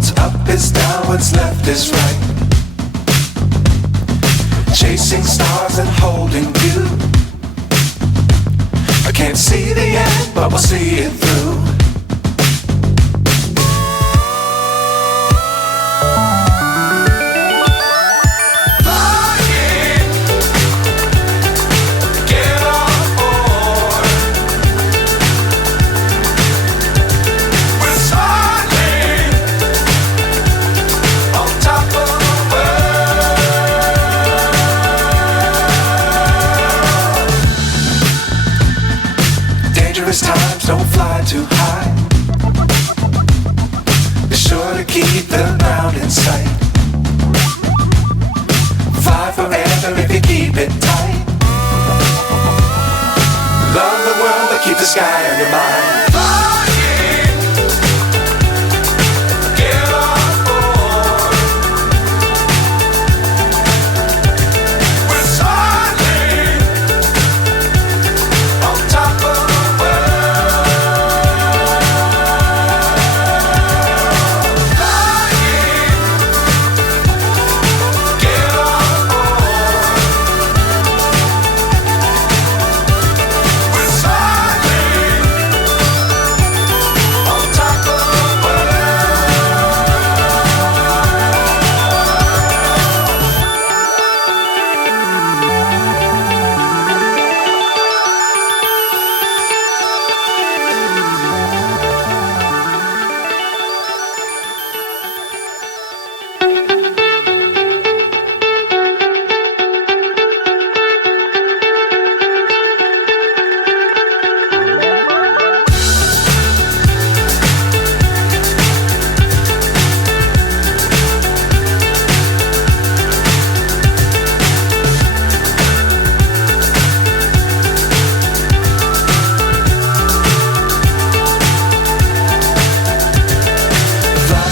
What's up is down, what's left is right. Chasing stars and holding you. I can't see the end, but we'll see it through. Times don't fly too high. Be sure to keep the ground in sight. Fly forever if you keep it tight. Love the world but keep the sky on your mind.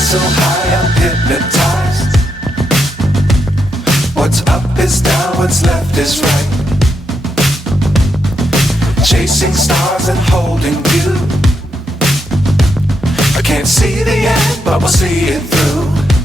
So high I'm hypnotized. What's up is down, what's left is right. Chasing stars and holding you. I can't see the end, but we'll see it through.